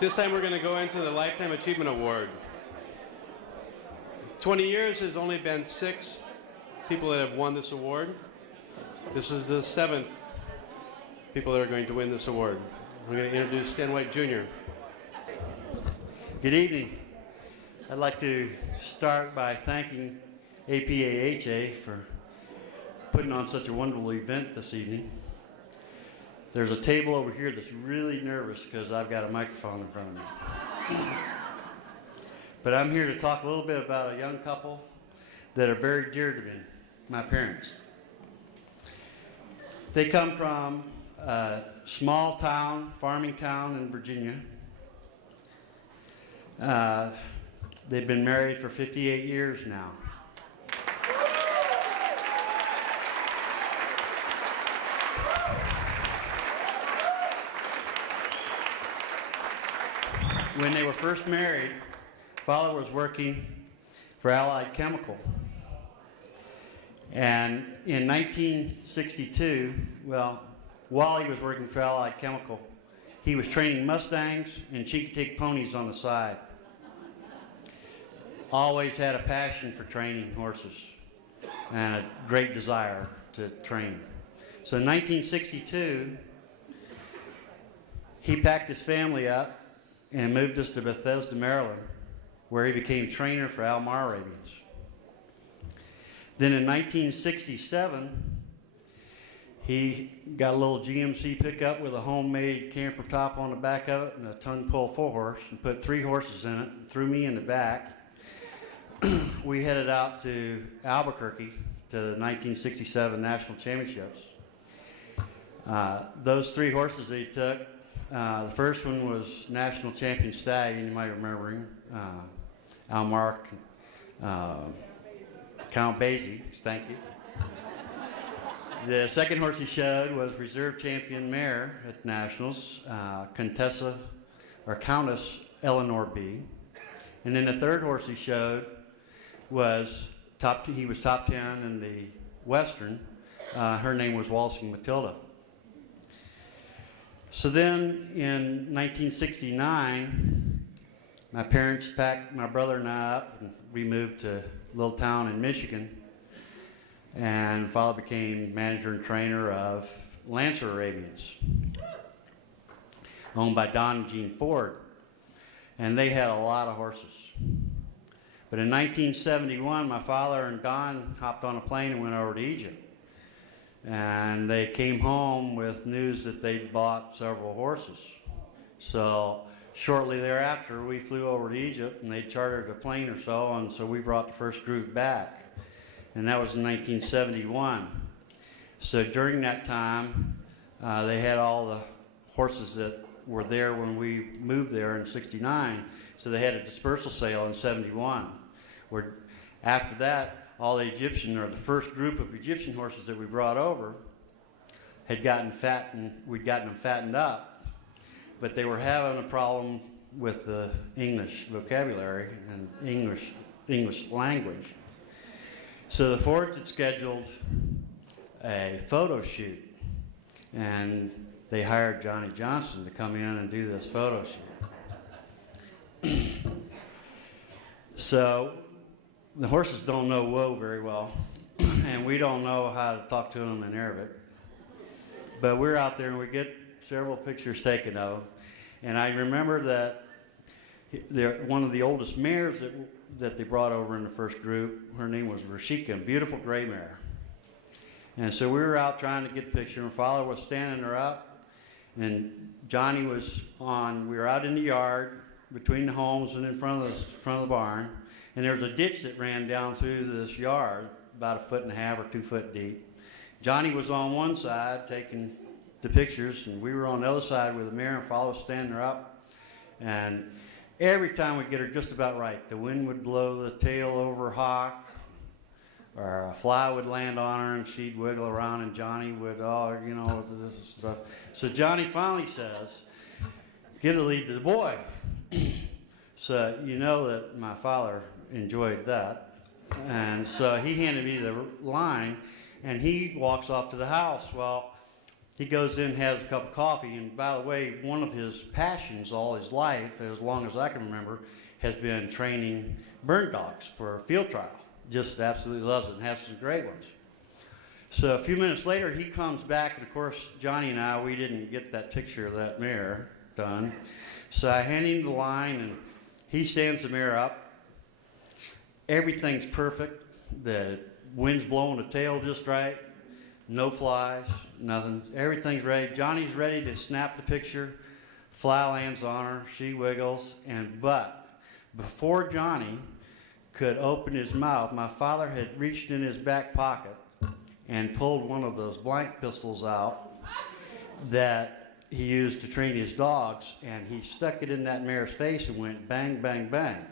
This time we're going to go into the Lifetime Achievement Award. 20 years, there's only been 6 people that have won this award. This is the 7th people that are going to win this award. I'm going to introduce Ken White Jr. Good evening. I'd like to start by thanking APAHA for putting on such a wonderful event this evening. There's a table over here that's really nervous because I've got a microphone in front of me. But I'm here to talk a little bit about a young couple that are very dear to me, my parents. They come from a small town, farming town in Virginia. They've been married for 58 years now. When they were first married, father was working for Allied Chemical. And in 1962, while he was working for Allied Chemical, he was training Mustangs and Chincoteague ponies on the side. Always had a passion for training horses and a great desire to train. So in 1962, he packed his family up and moved us to Bethesda, Maryland, where he became trainer for Almar Arabians. Then in 1967, he got a little GMC pickup with a homemade camper top on the back of it and a ton-pull 4-horse and put 3 horses in it and threw me in the back. We headed out to Albuquerque to the 1967 National Championships. Those 3 horses he took, the first one was National Champion Stallion, you might remember him, Almar Count Basie, thank you. The second horse he showed was Reserve Champion Mare at Nationals, Countess Eleanor B. And then the third horse he showed was top 10 in the Western. Her name was Waltzing Matilda. So then in 1969, my parents packed my brother and I up, and we moved to a little town in Michigan. And father became manager and trainer of Lancer Arabians, owned by Don and Jean Ford. And they had a lot of horses. But in 1971, my father and Don hopped on a plane and went over to Egypt. And they came home with news that they'd bought several horses. So shortly thereafter, we flew over to Egypt, and they chartered a plane or so, and so we brought the first group back. And that was in 1971. So during that time, they had all the horses that were there when we moved there in '69. So they had a dispersal sale in '71. Where after that, all the the first group of Egyptian horses that we brought over had gotten fattened, we'd gotten them fattened up, but they were having a problem with the English vocabulary and English language. So the Fords had scheduled a photo shoot, and they hired Johnny Johnson to come in and do this photo shoot. So the horses don't know woe very well, and we don't know how to talk to them in Arabic. But we're out there and we get several pictures taken of. And I remember that one of the oldest mares that they brought over in the first group, her name was Rashika, a beautiful gray mare. And so we were out trying to get the picture, and father was standing her up, and Johnny was we were out in the yard between the homes and in front of the barn. And there was a ditch that ran down through this yard, about 1.5 feet or 2 foot deep. Johnny was on one side taking the pictures, and we were on the other side with the mare, and father was standing her up. And every time we'd get her just about right, the wind would blow the tail over her hock, or a fly would land on her, and she'd wiggle around, and Johnny would, this stuff. So Johnny finally says, "Give the lead to the boy." So you know that my father enjoyed that. And so he handed me the line, and he walks off to the house. Well, he goes in, has a cup of coffee, and by the way, one of his passions all his life, as long as I can remember, has been training burn dogs for a field trial. Just absolutely loves it and has some great ones. So a few minutes later, he comes back, and of course, Johnny and I, we didn't get that picture of that mare done. So I hand him the line, and he stands the mare up. Everything's perfect. The wind's blowing the tail just right. No flies, nothing. Everything's ready. Johnny's ready to snap the picture. Fly lands on her. She wiggles. But before Johnny could open his mouth, my father had reached in his back pocket and pulled one of those blank pistols out that he used to train his dogs, and he stuck it in that mare's face and went bang, bang, bang.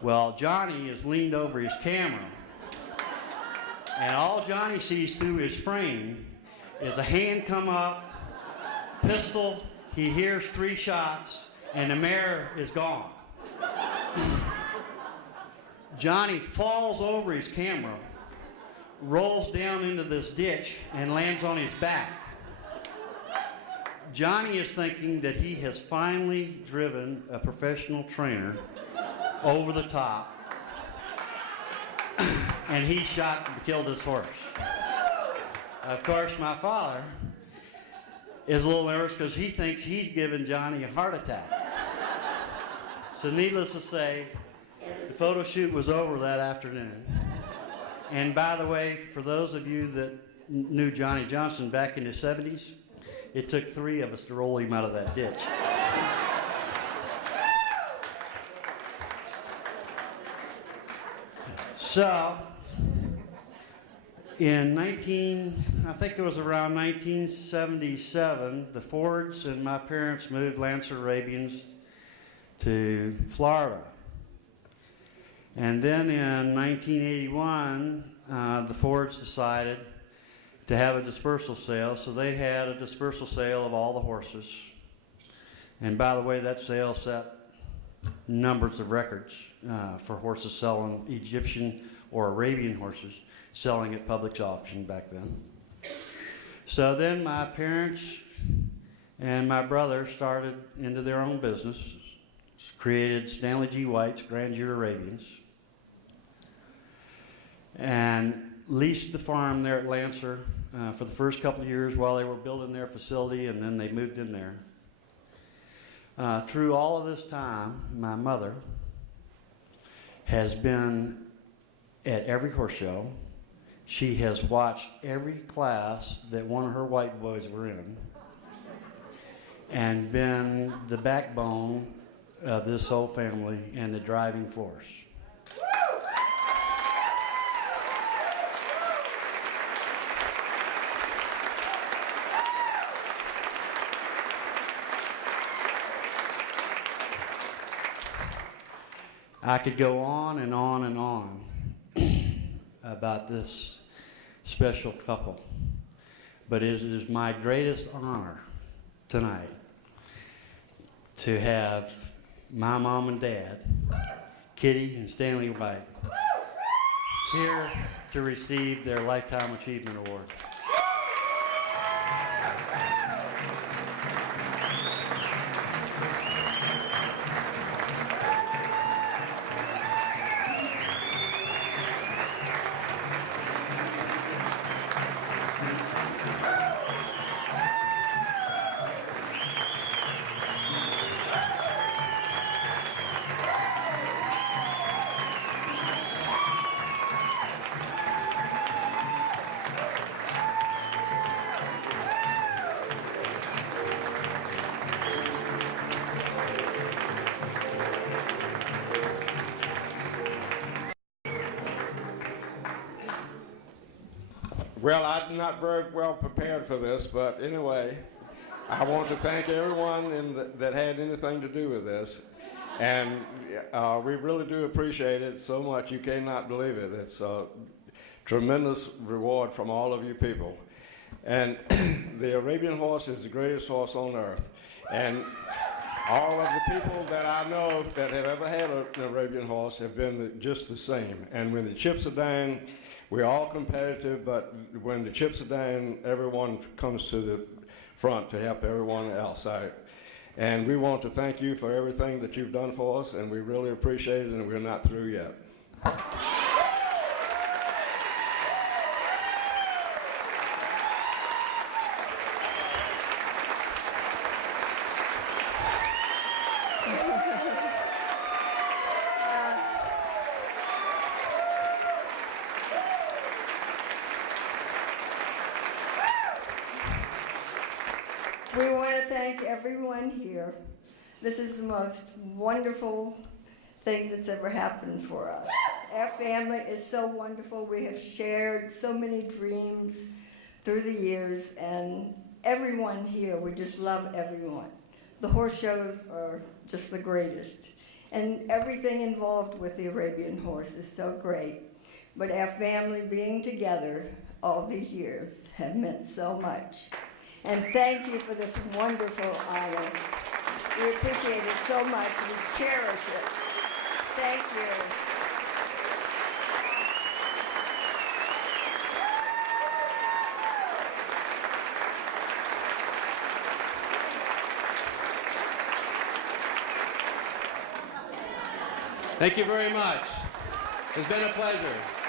Well, Johnny has leaned over his camera, and all Johnny sees through his frame is a hand come up, pistol, he hears 3 shots, and the mare is gone. Johnny falls over his camera, rolls down into this ditch, and lands on his back. Johnny is thinking that he has finally driven a professional trainer over the top, and he shot and killed his horse. Of course, my father is a little nervous because he thinks he's given Johnny a heart attack. So needless to say, the photo shoot was over that afternoon. And by the way, for those of you that knew Johnny Johnson back in the 70s, it took 3 of us to roll him out of that ditch. So, in I think it was around 1977, the Fords and my parents moved Lancer Arabians to Florida. And then in 1981, the Fords decided to have a dispersal sale, so they had a dispersal sale of all the horses. And by the way, that sale set numbers of records for horses selling, Egyptian or Arabian horses selling at public auction back then. So then my parents and my brother started into their own business, created Stanley G. White's Grandeur Arabians, and leased the farm there at Lancer for the first couple of years while they were building their facility, and then they moved in there. Through all of this time, my mother has been at every horse show. She has watched every class that one of her white boys were in, and been the backbone of this whole family and the driving force. I could go on and on and on about this special couple, but it is my greatest honor tonight to have my mom and dad, Kitty and Stanley White, here to receive their Lifetime Achievement Award. Well, I'm not very well prepared for this, but anyway, I want to thank everyone that had anything to do with this. And we really do appreciate it so much. You cannot believe it. It's a tremendous reward from all of you people. And the Arabian horse is the greatest horse on earth. And all of the people that I know that have ever had an Arabian horse have been just the same. And when the chips are down, We're all competitive, but when the chips are down, everyone comes to the front to help everyone else out. And we want to thank you for everything that you've done for us, and we really appreciate it, and we're not through yet. We want to thank everyone here. This is the most wonderful thing that's ever happened for us. Our family is so wonderful. We have shared so many dreams through the years, and everyone here, we just love everyone. The horse shows are just the greatest. And everything involved with the Arabian horse is so great. But our family being together all these years have meant so much. And thank you for this wonderful honor. We appreciate it so much. We cherish it. Thank you. Thank you very much. It's been a pleasure.